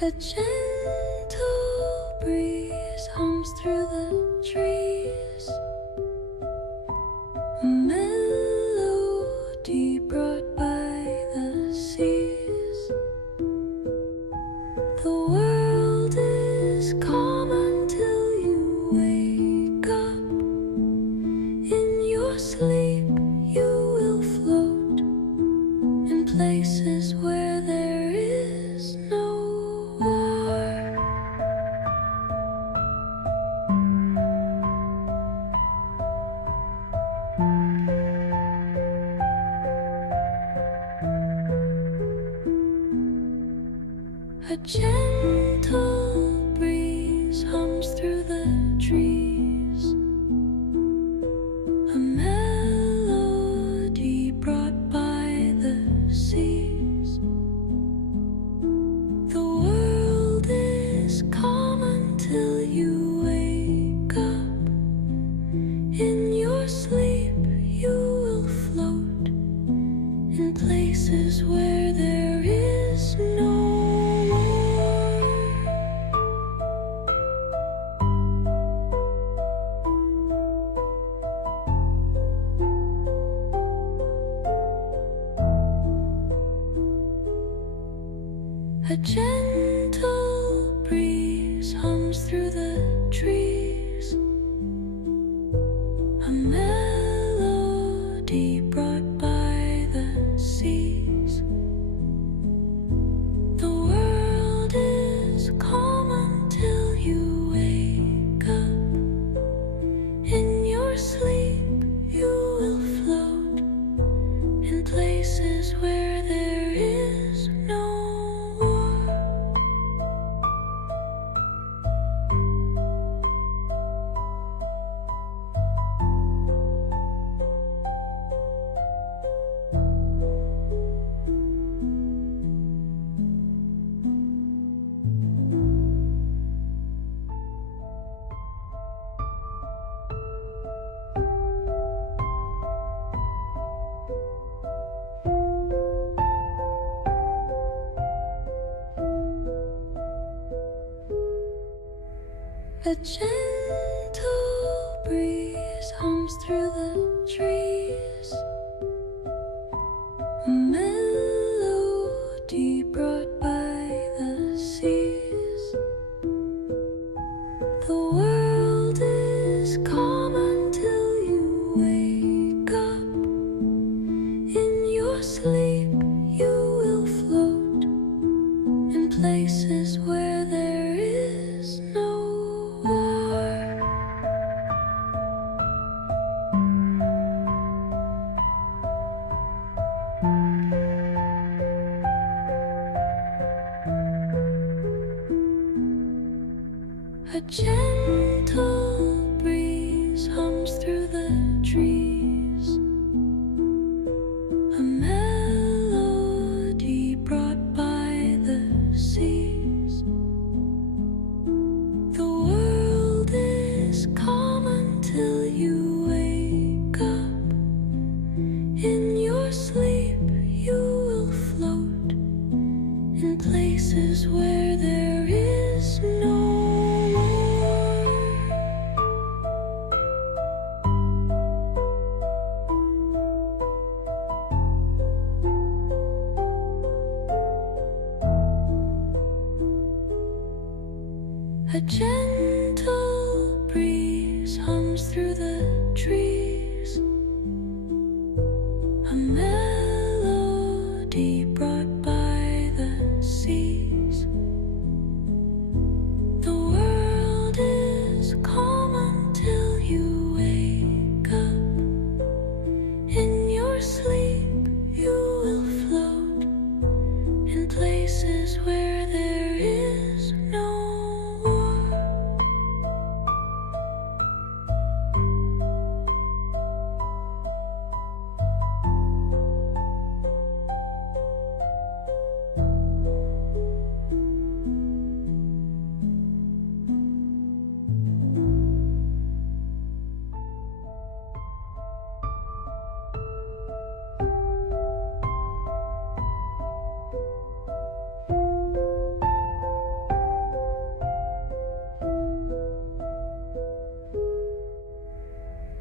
A gentle breeze hums through the trees, a melody brought by the seas. The world is calm until you wake up. In your sleep you will float in places where there is no war. A gentle breeze hums through the trees, a melody brought by the seas. The world is calm until you wake up. In your sleep you will float in places where there is no A gentle breeze hums through the trees, a melody brought by the seas. The world is calm until you wake up. In your sleep you will float in places where there is no A gentle breeze hums through the trees, a melody brought by the seas. The world is calm until you wake up. In your sleep you will float in places where there is no a gentle breeze hums through the trees, a melody brought by the seas. The world is calm until you wake up. In your sleep you will float in places where there is no A gentle breeze hums through the trees, a melody brought by the seas. The world is calm until you wake up. In your sleep you will float in places where there is no war.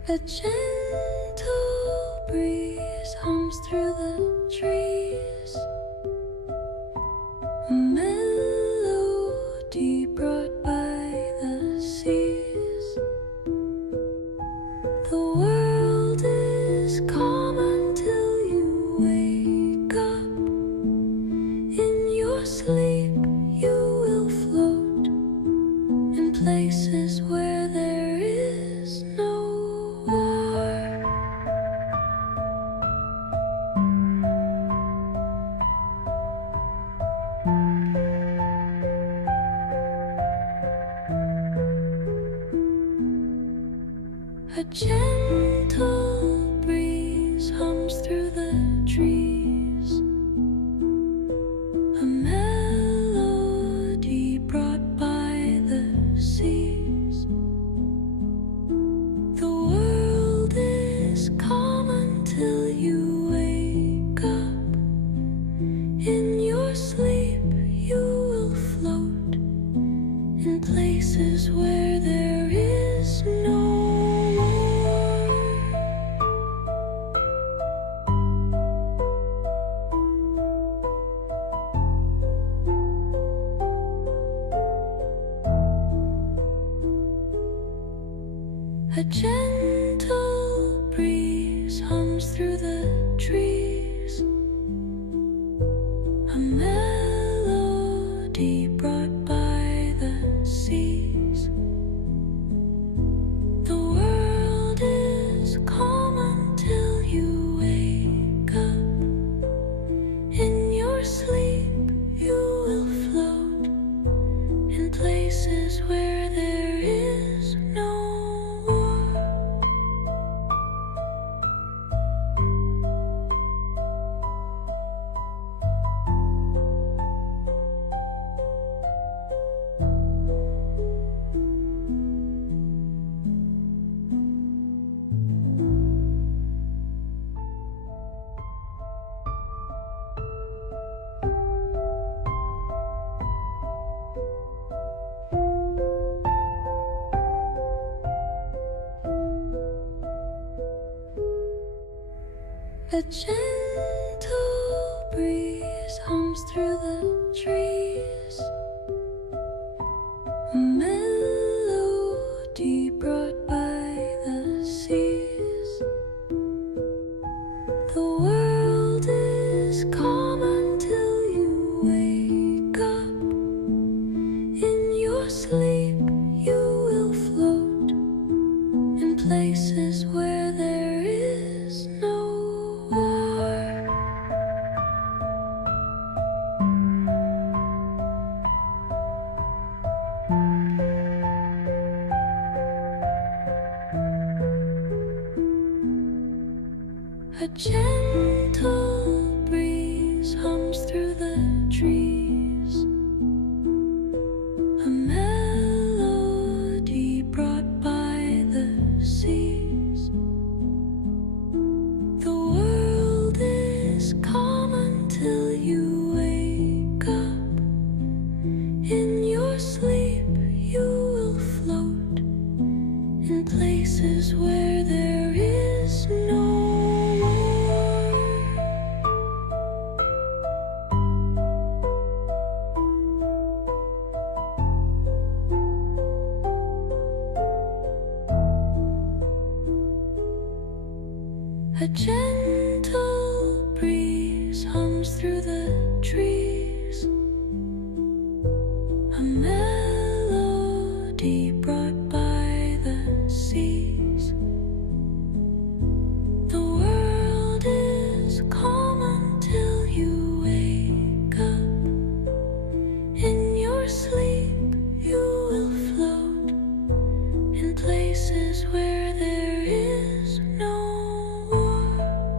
A gentle breeze hums through the trees, a melody brought by the seas. The world is calm until you wake up. In your sleep you will float in places where there is no war. A gentle breeze hums through the trees, a melody brought by the seas. The world is calm until you wake up. In your sleep you will float in places where there is no A gentle breeze hums through the trees, a melody brought by the seas. The world is calm until you wake up. In your sleep you will float in places where there is no A gentle breeze hums through the trees, a melody brought by the seas. The world is calm until you wake up. In your sleep you will float in places where there is no a gentle breeze hums through the trees, a melody brought by the seas. The world is calm until you wake up. In your sleep you will float in places where there is no A gentle breeze hums through the trees, a melody brought by the seas. The world is calm until you wake up. In your sleep you will float in places where there is no war.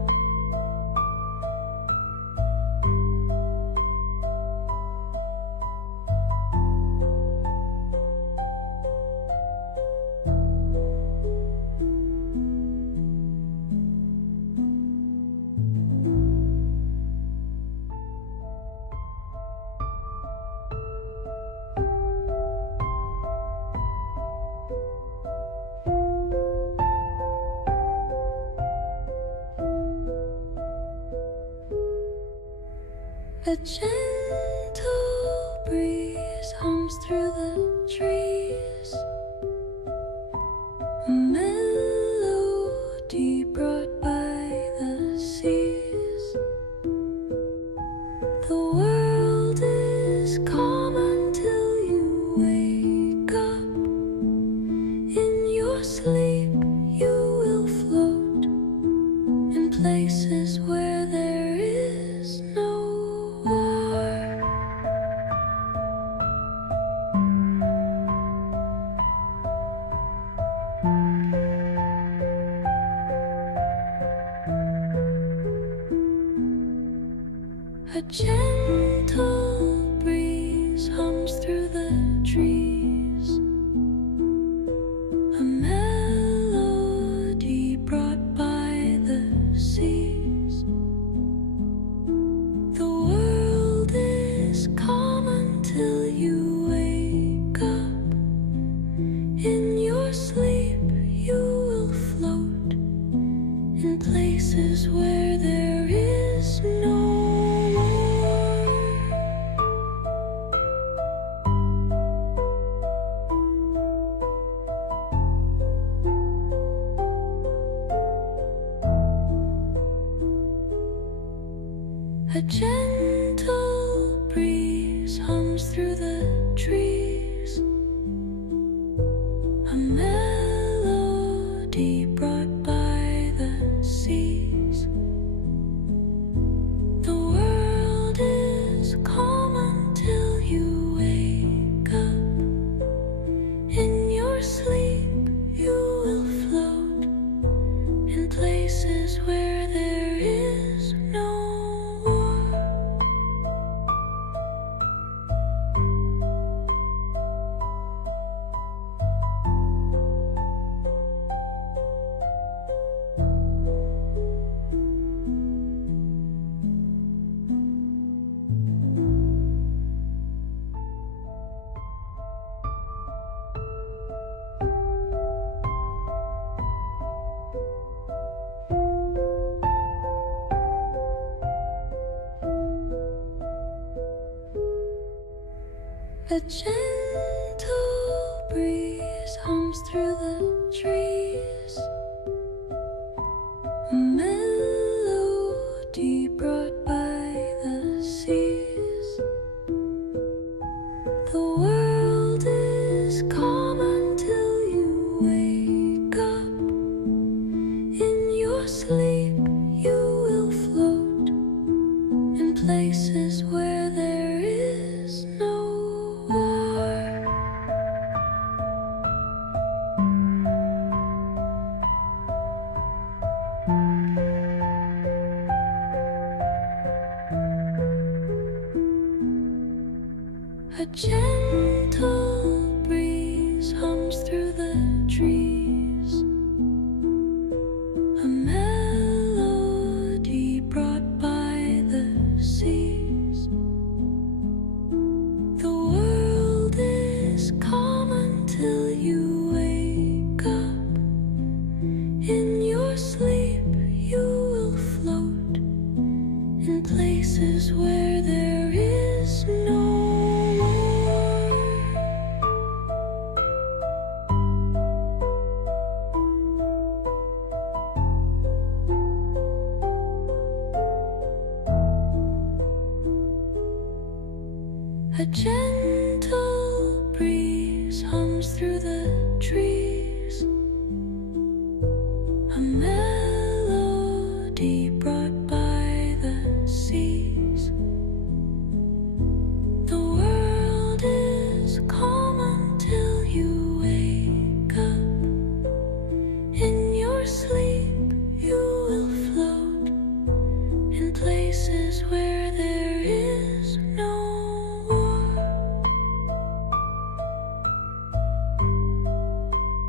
A gentle breeze hums through the trees, a melody brought by the seas. The world is calm until you wake up. In your sleep you will float in places where there is no war. A gentle breeze hums through the trees, a melody brought by the seas. The world is calm until you wake up. In your sleep you will float in places where there is no a gentle breeze hums through the trees, a melody brought by the seas. The world is calm until you wake up. In your sleep you will float in places where there is no a gentle breeze hums through the trees, a melody brought by the seas. The world is calm until you wake up. In your sleep you will float in places where there is no a gentle breeze hums through the trees, a melody brought by the seas. The world is calm until you wake up. In your sleep you will float in places where there is no a gentle breeze hums through the trees, a melody brought by the seas. The world is calm until you wake up. In your sleep you will float in places where there is no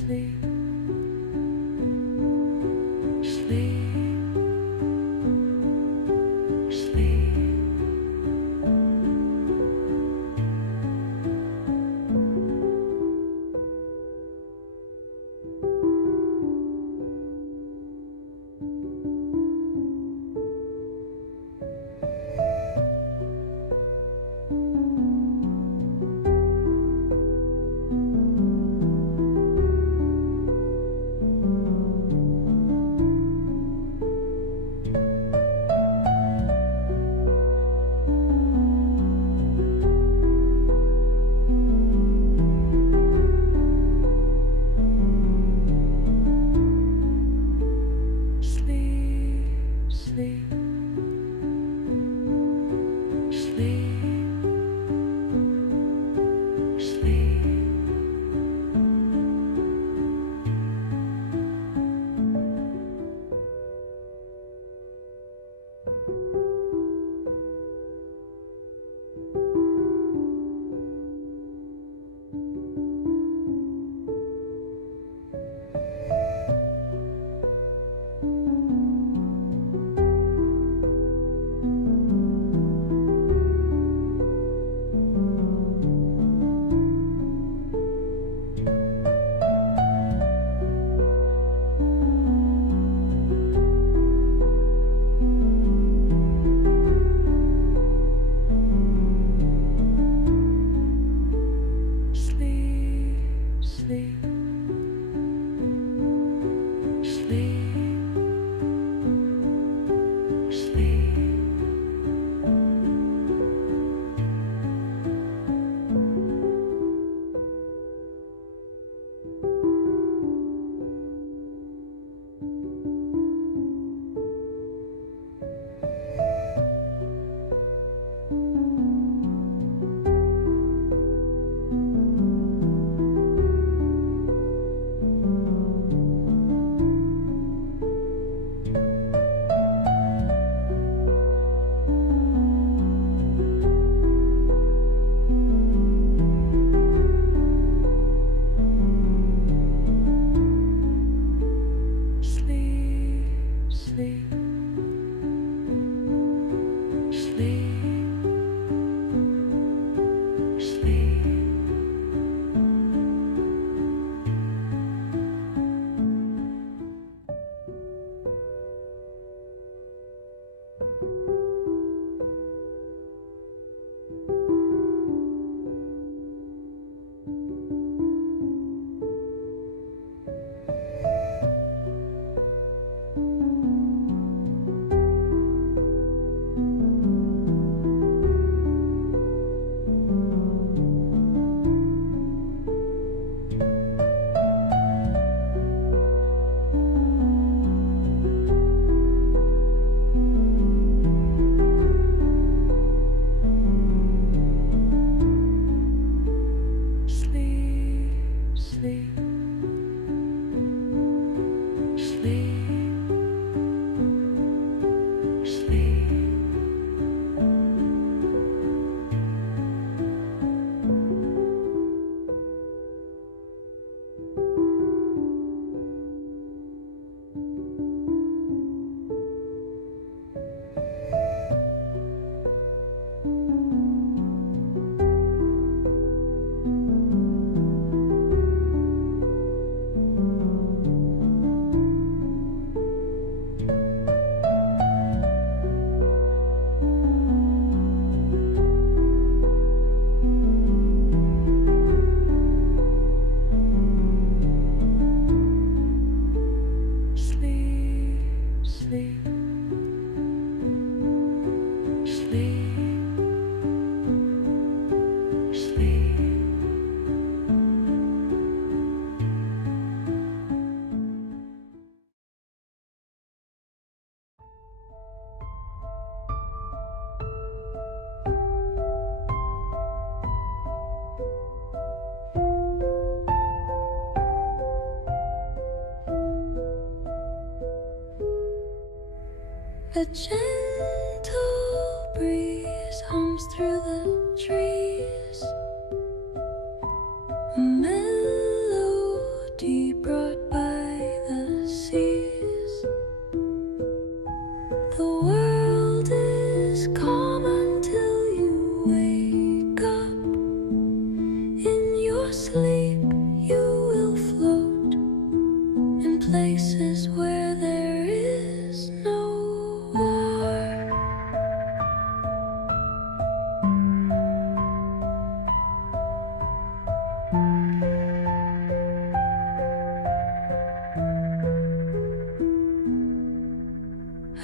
sleep, sleep, sleep. Sleep, sleep, sleep. Sleep, sleep, sleep. Sleep, sleep, sleep. Sleep, sleep, sleep. Sleep, sleep, sleep. A gentle breeze hums through the trees, a melody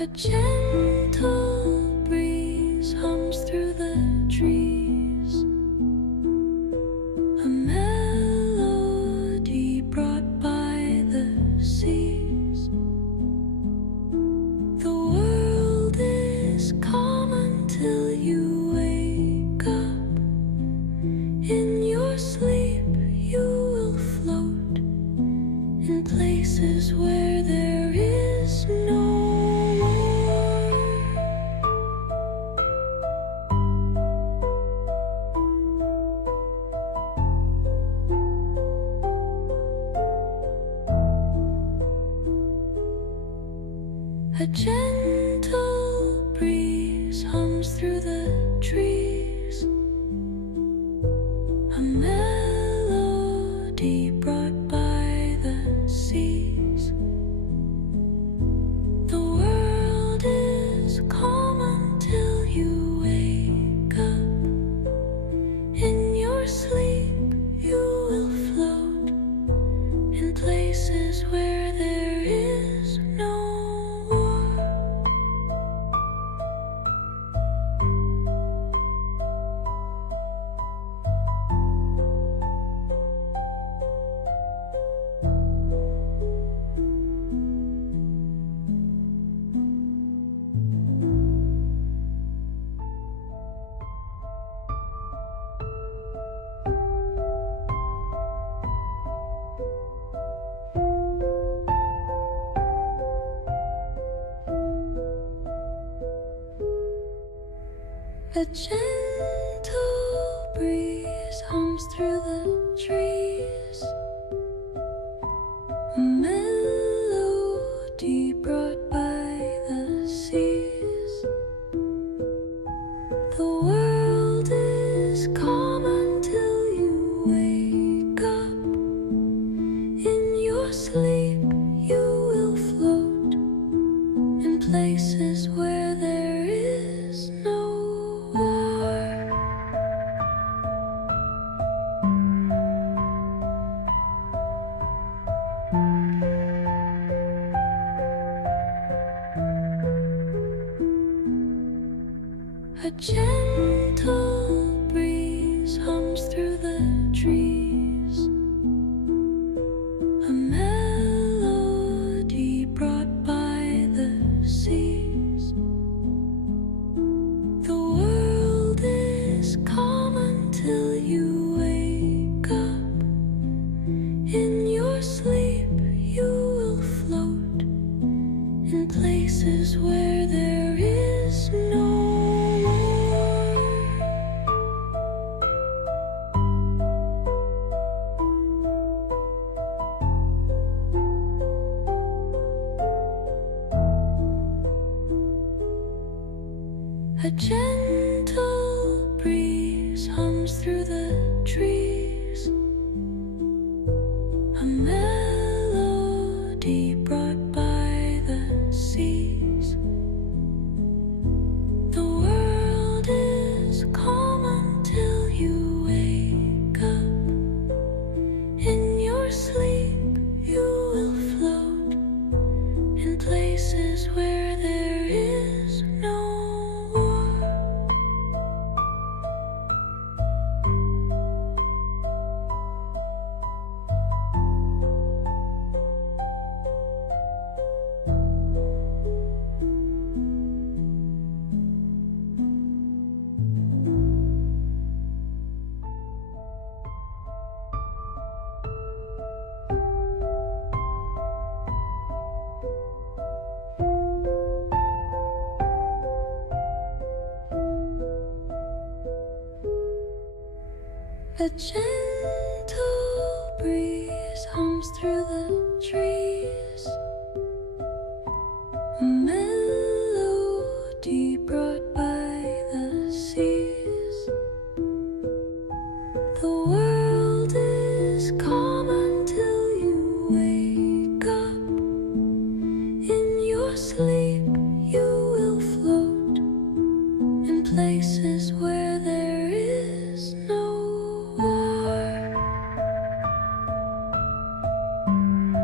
A gentle breeze hums through the trees, a melody brought by the seas. The world is calm until you wake up. In your sleep you will float in places where there is no a gentle breeze hums through the trees, a melody brought by the seas. The world is calm until you wake up. In your sleep you will float in places where there is no a gentle breeze hums through the trees, a melody brought by the seas. The world is calm until you wake up. In your sleep you will float in places where there is no a gentle breeze hums through the trees, a melody brought by the seas. The world is calm until you wake up. In your sleep you will float in places where there is no a gentle breeze hums through the trees, a melody brought by the seas. The world is calm until you wake up. In your sleep you will float in places where there is no. A gentle breeze hums through the trees, a melody brought by the seas. The world is calm until you wake up. In your sleep you will float in places where there is no war.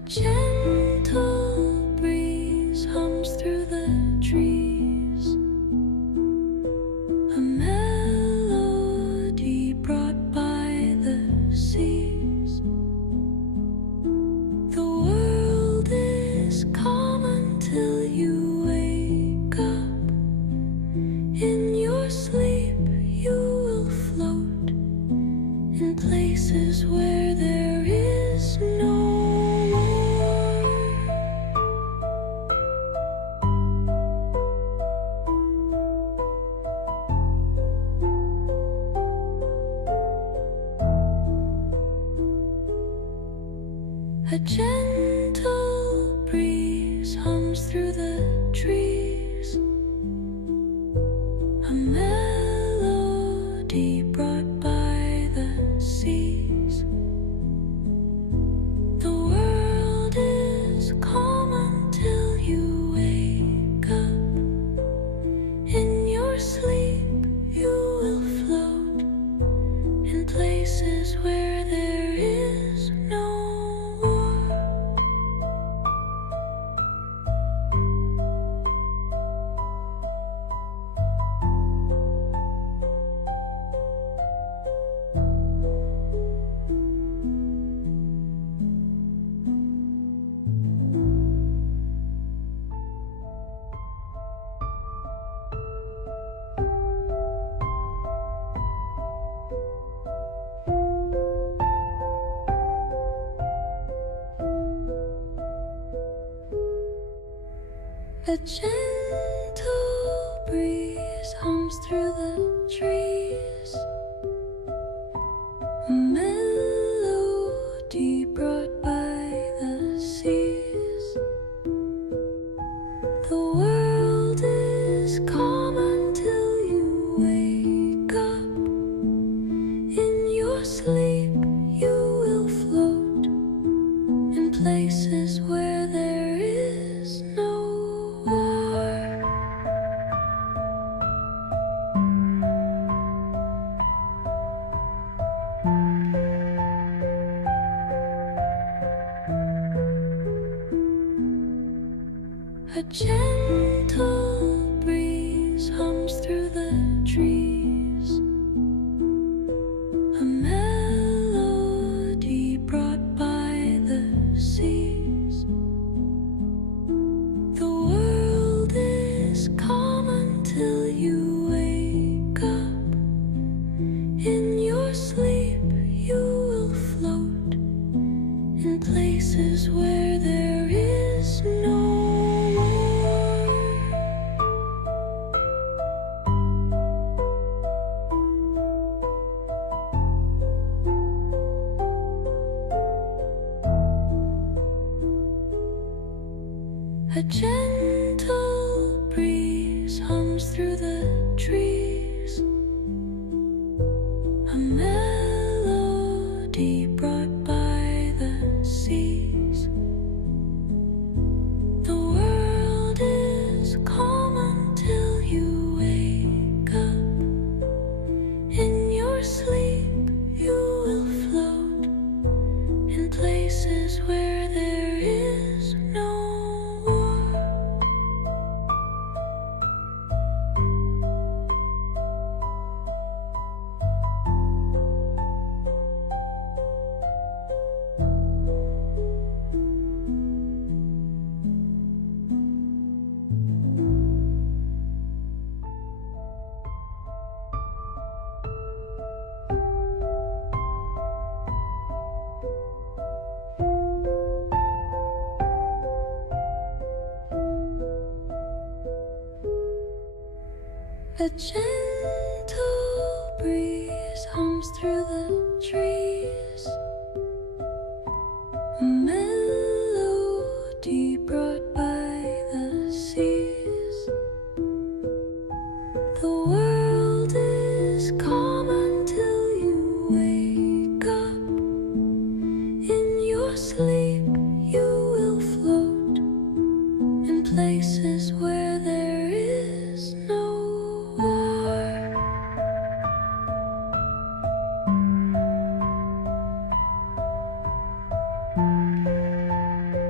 gentle breeze hums through the trees, a melody brought by the seas. The world is calm until you wake up. In your sleep you will float in places where there is no war. A gentle breeze hums through the trees, a melody brought by the seas. The world is calm until you wake up. In your sleep you will float in places where there is no war. A gentle breeze hums through the trees, a melody brought by the seas. The world is calm until you wake up. In your sleep you will float in places where there is no war. A gentle breeze hums through the trees, a melody brought by the seas. The world is calm until you wake up. In your sleep you will float in places where there is no war. A gentle breeze hums through the trees, a melody brought by the seas. The world is calm until you wake up. In your sleep you will float in places where there is no war. A gentle breeze hums through the trees, a melody brought by the seas. The world is calm until you wake up. In your sleep you will float in places where there is no war.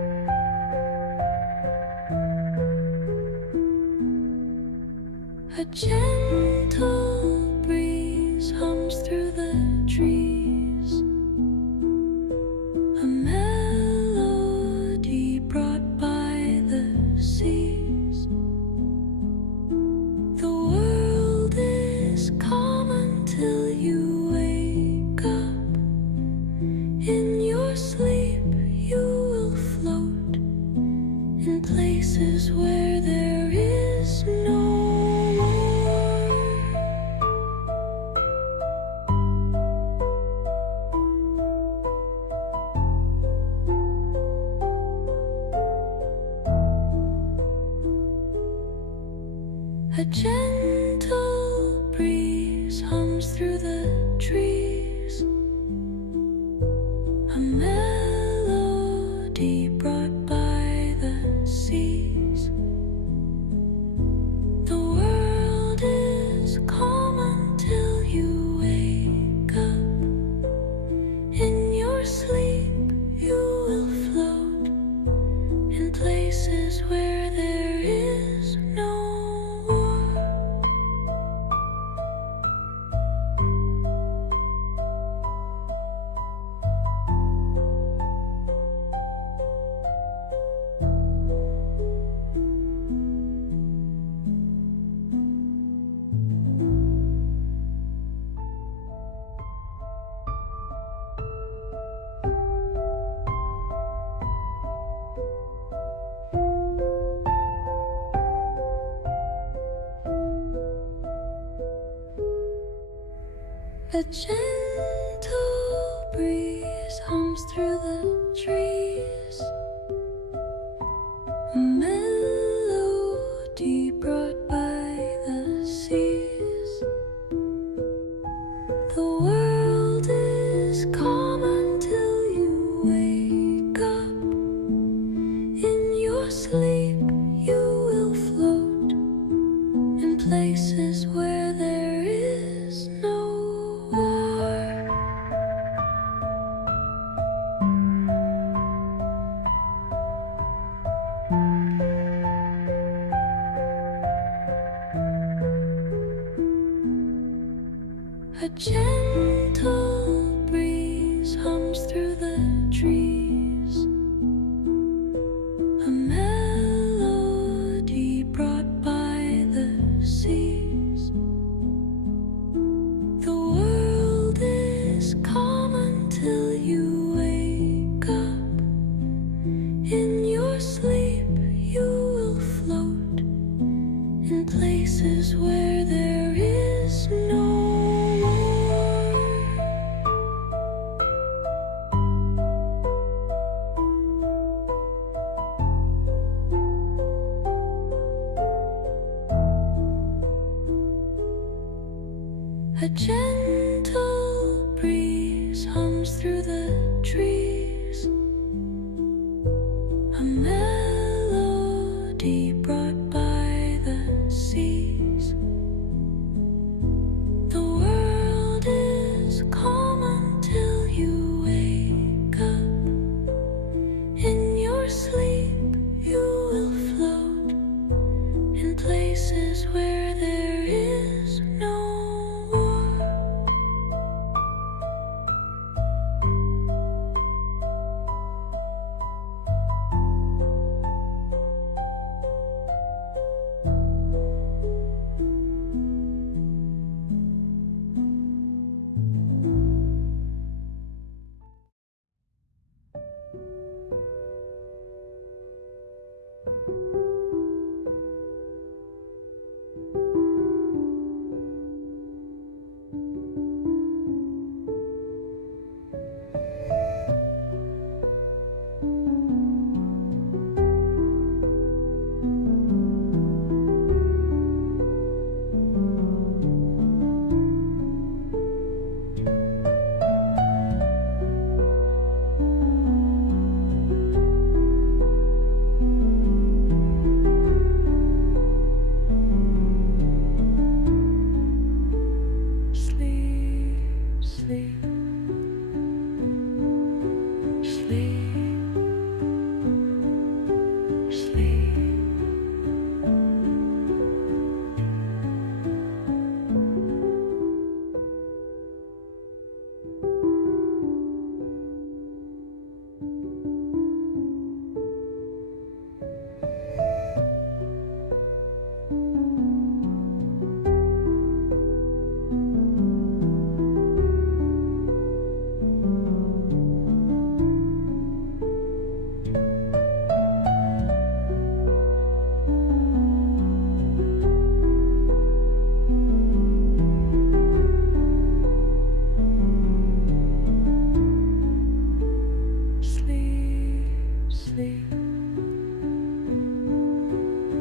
A gentle breeze hums through the trees, a melody brought by the seas. The world is calm until you wake up. In your sleep you will float in places where there is no a gentle breeze hums through the trees, a melody brought by the seas. The world is calm until you wake up. In your sleep you will float in places where there is no a gentle breeze hums through the trees, a melody brought by the seas. The world is calm until you wake up. In your sleep you will float in places where there is no a gentle breeze hums through the trees, a melody brought by the seas. The world is calm until you wake up. In your sleep you will float in places where there is no a gentle breeze hums through the trees, a melody brought by the seas. The world is calm until you wake up. In your sleep you will float in places where there is no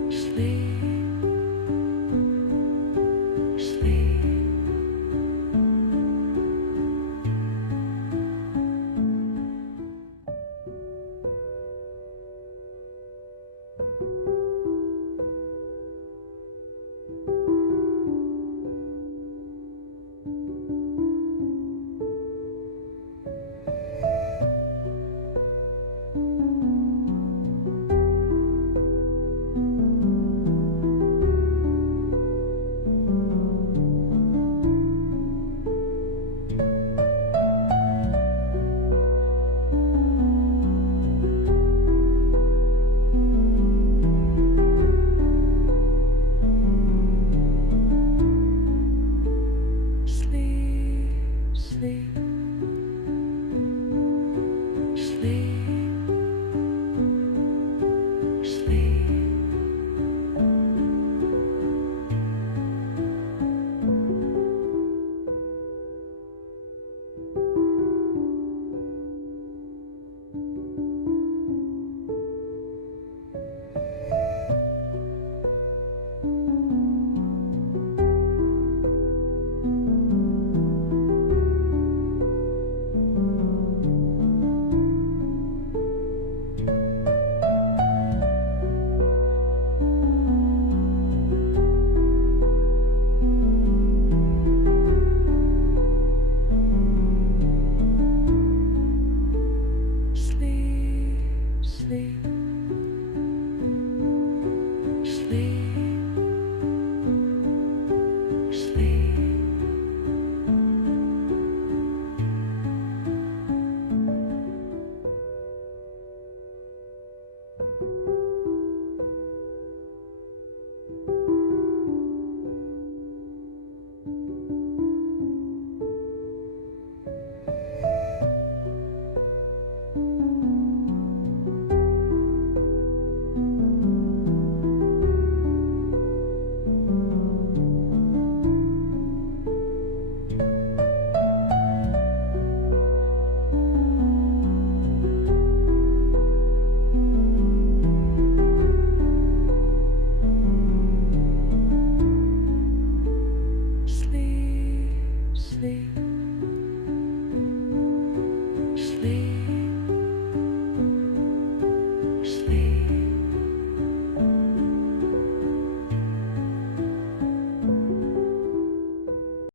sleep.